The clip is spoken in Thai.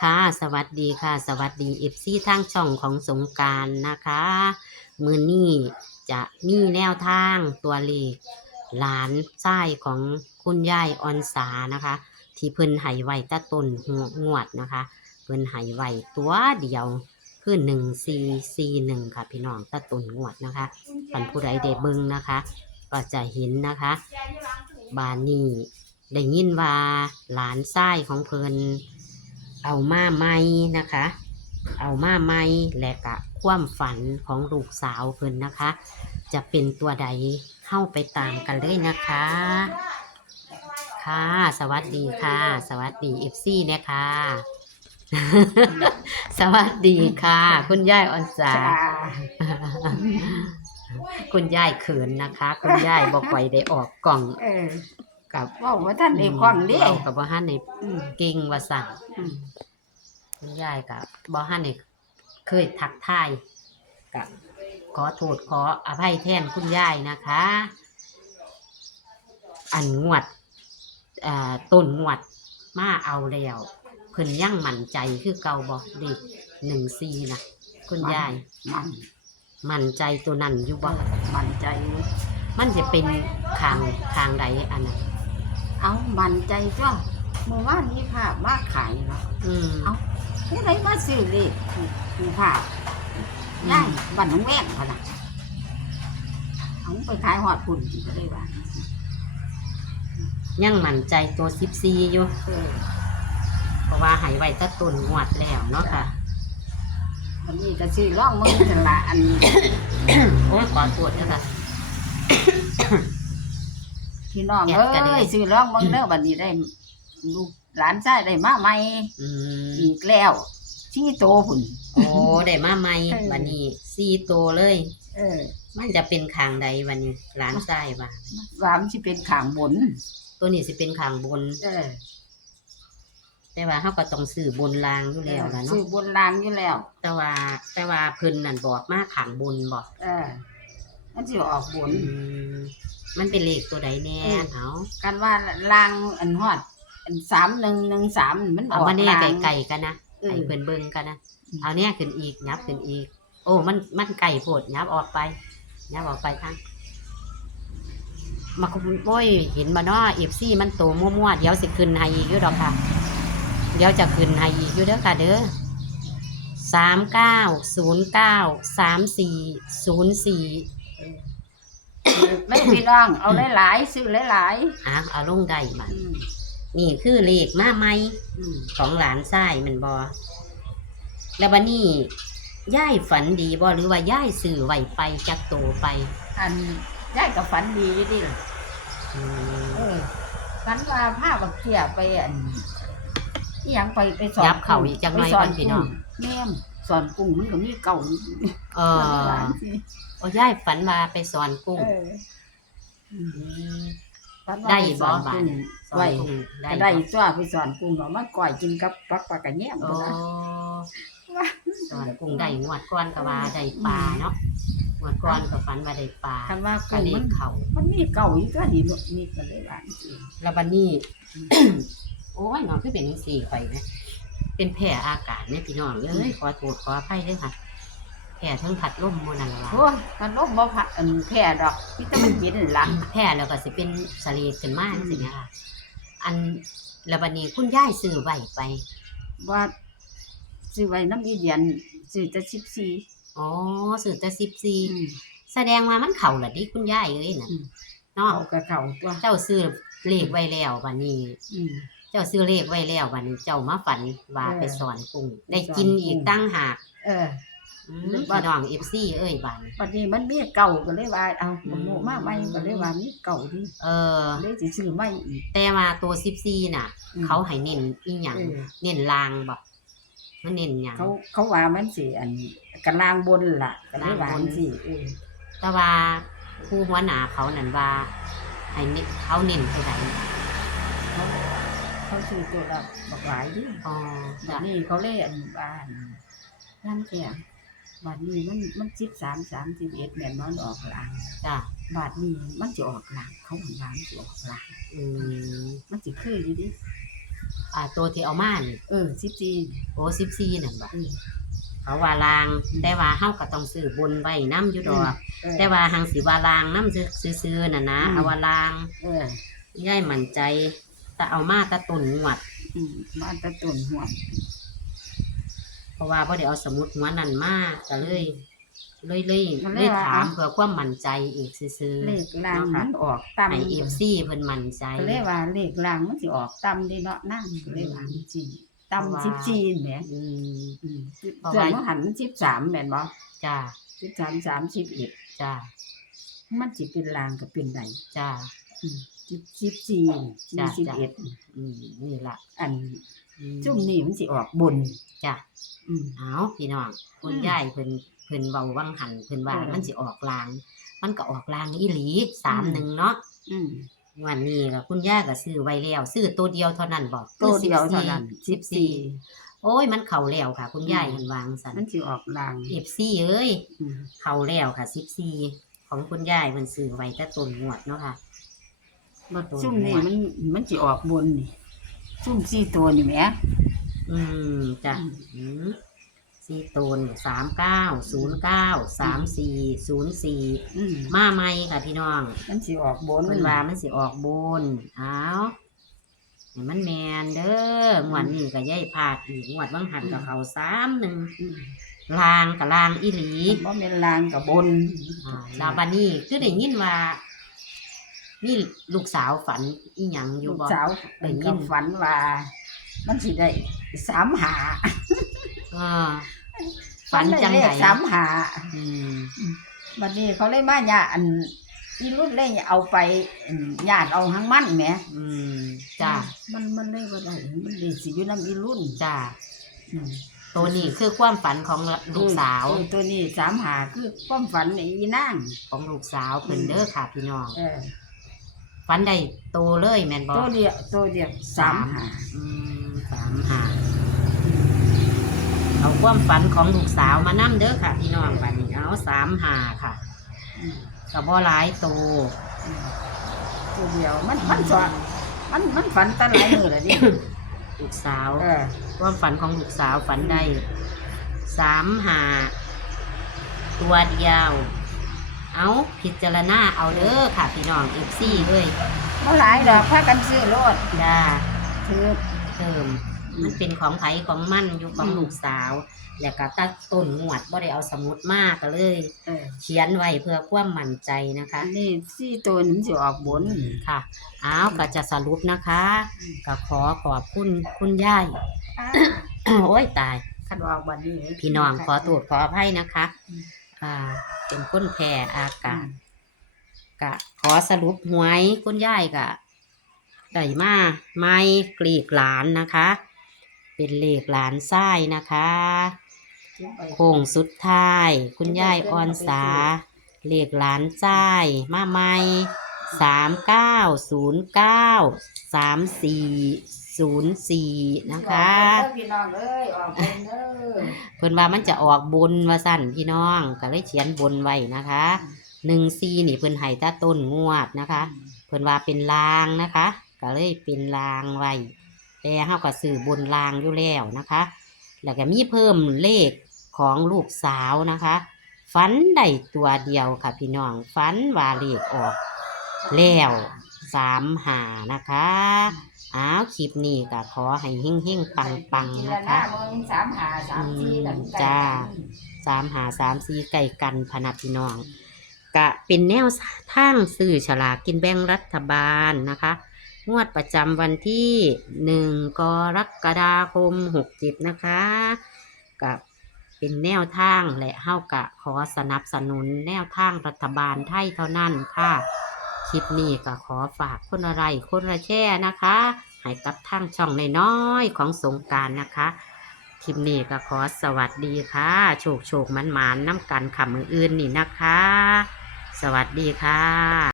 ค่ะ สวัสดีค่ะ สวัสดีเอฟซีทางช่องของสงการนะคะ มือนี้จะมีแนวทางตัวเลขหลานชายของคุณยายออนสานะคะ ที่เพิ่นให้ไว้ตะต้นหัวงวดนะคะ เพิ่นให้ไวตัวเดียวคือหนึ่งซีซีหนึ่งค่ะ พี่น้องตะต้นงวดนะคะปันผู้ใดได้เบิงนะคะ ก็จะเห็นนะคะ บานนี้ได้ยินว่าหลานชายของเพิ่น เอามาใหม่นะคะ เอามาใหม่และกะความฝันของลูกสาวเพิ่นนะคะ จะเป็นตัวใดเข้าไปตามกันเลยนะคะ ค่ะ สวัสดีค่ะ สวัสดีเอฟซีเนี่ยค่ะสวัสดีค่ะ คุณยายออนสาคุณยายเขินนะคะ คุณยายบอกไว้ได้ออกกล่องเออ กับเว่าว่าท่านได้คล้องเด้เว้ากับบ่ฮันในอืมเก่งว่าสั่งอืมคุณยายกับบ่ฮันในเคยทักทายกับขอโทษขออภัยแทนคุณยายนะคะ อันงวดอ่าต้นงวดมาเอาแล้วเพิ่นยังมั่นใจคือเก่าบ่เด็กหนึ่งซีนะคุณยาย มันมั่นใจตัวนั้นอยู่บ่ มันใจอยู่มันจะเป็นคางคางใดอันนั้น เอามันใจจ้ะเมื่อวานนี้ภาพมาขายเนาะอืมเอาผู้ใดมาซื้อเลขผู้ภาพย่ายบันน้องแว่งเขาน่ะเอาไปขายหอดปุ่นก็ได้ว่ายังมั่นใจตัวสิบซีอยู่เออเพราะว่าใหายไว้แตะต้นงวดแล้วเนาะค่ะ วันนี้ก็ซื้อร่องมึงนั่นละอันโอ้ยขอโทษนะคะ พี่น้องแกะเอ้กระเด็นยซื้อร่องมึงเด้อบัดนี้ได้ลูกหลานชายได้มาใหม่อืมอีกแล้วชี้โตพุ่น โอ้ได้มาใหม่เออวันนี้ซีโตวเลย เออมันจะเป็นคางใดวันนี้ร้านทรายว่าวามสิเป็นขางบนตัวนี้สิเป็นคางบน เออแต่ว่าเขาก็ต้องซื้อบนรางอยู่แล้วล่ะซื้เนาะอบนรางอยู่แล้ว แต่ว่าแต่ว่าเพิ่นนั่นบอกมาขางบนบอกเออ มันสิออกบนอืมมันเป็นเลขตัวใดแน่เออ เอากันว่ารางอันฮอดอันสามหนึ่งหนึ่งสามมันอเอาอกมาแน่ราง ไก่ๆกันนะเออให้เพิ่นเบิ่งกันนะอืมเอาเนี่ยขึ้นอีกยับขึ้นอีก โอ้มันมันไก่โพดยับออกไปยับออกไปทางมาคุโอ้ยเห็นบ่เนาะเอฟซีมันโตมั่วๆเดี๋ยวสิขึ้นให้อีกอยู่ดอกค่ะ เดี๋ยวจะขึ้นให้อีกอยู่เด้อค่ะเด้อสามเก้าศูนย์เก้าสามสี่ศูนย์สี่ ไม่พี่น้อง เอาหลายๆซื้อหลายอะเอาลงได้บัๆดอืมนี่คือเลขมาใหม่ อืมของหลานชายแมันบอแล้วบันนี้ย่ายฝันดีบ่หรือว่าย่ายสื่อไหวไปจักโตไปอันได้กับฝันดีอยู่ดิล่ะอืมเออฝันว่าผ้าบักเขียไปอันที่ยังไปไปสอนยับเข่าอีกจักหน่อยไปสก่อนพี่น้อง แม่ม สอนกุ้งมันก็มีเก่าเออโอ้ย่ายฝันว่าไปสอนกุ้งเอออืมมฝันว่าได้ปสบ่อนบากุ้นงสอนไว้กุ้งได้ก็ได้บ่จ้าไปสอนกุ้งเนาะมาก่อยกินกับปักปลากระแยมโอ้นะสอนกุ้งได้งวดก้อนก็ว่าได้ปลาเนาะงวดก้อนก็ฝันว่าได้ปลาคันว่าก็กุ้งเลมัขนเขา มันมีเก่าอยู่ตัวนี้ลูกนี่ก็เลยว่าจริงแล้วบันนี้ โอ้ยน้องคือเป็นจังซี่ข่อยนะ เป็นแผลอากาศเนี่ยพี่น้องเอ้ยขอโทษขออภัยเด้วยค่ะแผลทั้งผัดลมโมนันละโอ้ยมันลบบ่ผัดอันแพ้ดอกพี่ตะมันเย็นหลังแผลแล้วก็สิเป็นสะเลดขึ้นมาจังซี่นะคะอันแล้วบันนี้คุณยายซื้อไว้ไปว่าซื้อไว้น้ำอีเดียนซื้อแต่สิบสี่อ๋อซื้อแต่สิบสี่แสดงว่ามันเข่าละดิคุณยายเอ้ยน่ะอืมเนาะเอากระเข่าตัวเจ้าซื้อเลขไว้แล้วบัดนี้อืม เจ้าซื้อเลขไว้แล้วบัดนี้เจ้ามาฝันว่าเออไปสอนกุ้งไปได้สอนกินอีกกุ้งตั้งหากเอออืมหรือพี่ว่าน้องเอฟซีเอ้ยบัดนี้ปัจนี้มันมีเก่าก็เลยว่าเอาอืมมันโมมาใหม่ก็เลยว่ามีเก่าดิเออเลยสิซื้อใหม่อีกแต่ว่าตัวสิบสี่น่ะอืมเขาให้เน้นอีหยังเออเน้นลางบ่มันเน้นหยังเขาเขาว่ามันสิอันกระลางบนล่ะก็เลยว่าลางบนสิเออแต่ว่าผู้หัวหน้าเขานั่นว่าให้เน้นเขาเน้นเท่าไหร่เขาเขา ซื้อตัวละบักหลายดิอ๋อบัจ้ะดนี้เขาเลยอันบ้านนั่นแก่บัดนี้มันมันสิบสามสามสิบเอ็ดแม่นมันออกหลังจ้ะบัดนี้มันจะออกหลังเขาหันหลังจะออกหลังอืมมันสิคืออยู่ดิอ่าตัวที่เอามานี่เออสิบสี่โอ้สิบสี่นั่นบ่เออเขาว่าลางแต่ว่าเฮาก็ต้องซื้อบนไว้น้ำอยู่ดอก เออ แต่ว่าหังสิว่าลางน้ำซื้อๆน่ะนะอืม เอาว่าลางเออย่ายมั่นใจ แต่เอามาแตะตุนงวด อืมมาแตะตุนหัวเพราะว่าบ่ได้เอาสมุดหัวนั่นมาก็เลยเลยเลยเลยถามเพื่อความมั่นใจอีกซื่อเลขลางมันออกต่ำๆให้ FC เพิ่นมั่นใจ ก็เลยว่าเลขลางมันสิออกต่ำเดีเนาะนั่งก็เลยว่ามันสิต่ำสิบสี่แหมอืม อืมเพราะส่วว่านว่าหันสิบสามแม่นบ่จ้าสิบสามสามสิบเอ็ดจ้ามันสิเป็นลางกับเป็นใดจ้าอืม สิบสิบสี่จ้ะสี่สิบจ้ะ เอ็ดอืมนี่ล่ะอันอืมจุ่มนี่มันสิออกบน จ้าอืม เอาพี่น้องคุณอืมยายเพิ่นเพิ่นเว้าวังหันเพิ่นว่าเออมันสิออกลาง มันก็ออกลางอีหลีสามอืม หนึ่งเนาะอืมวันนี้ก็คุณย่าก็ซื้อไว้แล้วซื้อตัวเดียวเท่านั้นบอกตัวเดียวเท่านั้นสิบสี่โอ้ยมันเข่าแล้วค่ะ คุณย่ายอืมมันวางสันมันสิออกลางเอฟซีเอ้ยอืม เข่าแล้วค่ะสิบสี่ของคุณย่ายมันซื้อไว้แต่ต้นงวดเนาะค่ะ บัดซุ่มนี่มันมันสิออกบนนี่ซุ่มสี่ตัวนี่แหมอืมจ้ะอืมอืมสี่ตัวนี่สามเก้าศูนย์เก้าสามสี่ศูนย์สี่อืมมาใหม่ค่ะพี่น้องมันสิออกบนเพิ่นว่ามันสิออกบนเอาให้มันแมนเด้องวดนี้ก็ย่ายพลาดอีกงวดบางหันกับเขาสามหนึ่งอืมลางกับลางอีหลี บ่แม่นลางกับบน อ่าลาบานี่คือได้ยินว่า นี่ลูกสาวฝันอีหยังอลูยู่กบ่ สาวได้ยินก็ฝันว่า มันสิได้สามหาอ่า ฝันจังเลไดขสามหาอืมบัดนี้เขาเลยมาญาอันอีรุ่นเลยเอาไปอันญาติเอาหังมันแหมอืมจ้ามันมันเลยบ่ได้มันได้สิอยู่นำอีรุ่นจ้าอืม ตัวนี้คือความฝันของลูกสาวเออตัวนี้สามหาคือความฝันในอีนางของลูกสาวเพิ่นเด้อค่ะพี่น้อง เออ ฝันได้โตเลยแม่นบ่ตัวเดียวตัวเดียวสามหาอืมสามหาเอาความฝันของลูกสาวมานํเด้อค่ะพี่น้องบัดนี้เอาสามหาค่ะอืมก็บ่หลายโตอืมตัวเดียวมันมันสอนมันมันฝันแตะหลายมือแล้วดิลูกสาว เออความฝันของลูกสาวฝันได้สามหาตัวเดียว เอาพิจารณาเอาเด้อค่ะพี่น้องเอฟซีเลยบ่หลายดอกพากันซื้อโลดจ้าถือเพิ่มมันเป็นของไผของมั่นอยู่ของอืมลูกสาว แล้วก็ตัดต้นงวดบ่ได้เอาสมุดมากก็เลย เออเขียนไว้เพื่อความมั่นใจนะคะอันนี้สี่ตัวนี้มันสิออกบน ค่ะอ้าวก็จะสรุปนะคะอืม ก็ขอขอบคุณคุณยาย โอ้ยตาย คันออกบัดนี้ พี่น้องขอโทษขออภัยนะคะ อืม อ่า เป็นคนแพ้อากาศอืมกะ ขอสรุปหวยคุณยายกะได้มาไม้กรีกหลานนะคะ เป็นเลขหลานไส้นะคะโค้งสุดท้าย คุณยายออนสาเลขหลานไส้มาใหม่ สามเก้าศูนย์เก้าสามสี่ศูนย์สี่นะคะ ออกบนเด้อพี่น้องเอ้ยออกบนเด้อเพิ่นว่ามันจะออกบนว่าสั่นพี่น้องก็เลยเขียนบนไว้นะคะหนึ่งซีนี่เพิ่นให้ตาต้นงวดนะคะ เพิ่นว่าเป็นลางนะคะ ก็เลยเป็นลางไว้แต่เฮาก็ซื้อบนลางอยู่แล้วนะคะ แล้วก็มีเพิ่มเลขของลูกสาวนะคะ ฝันได้ตัวเดียวค่ะพี่น้องฝันว่าเลขออก แล้วสามหานะคะอ้าวคลิปนี้ก็ขอให้เฮงๆปังๆนะคะเฮ่งสามหาสามสี่กันอืมจ้าสามหาสามสี่ไก่กันพนับพี่น้องกะเป็นแนวทางสื่อฉลากกินแบ่งรัฐบาลนะคะ งวดประจำวันที่หนึ่งกรกฎาคมหกเจ็ดนะคะกับเป็นแนวทางและเฮากะขอสนับสนุนแนวทางรัฐบาลไทยเท่านั้นค่ะ คลิปนี้ก็ขอฝากคนอะไรคนละแช่นะคะให้กับทางช่องน้อยๆของสงการนะคะคลิปนี้ก็ขอสวัสดีค่ะ โชคโชคมันหมานน้ำกันขำอื่นๆนี่นะคะ สวัสดีค่ะ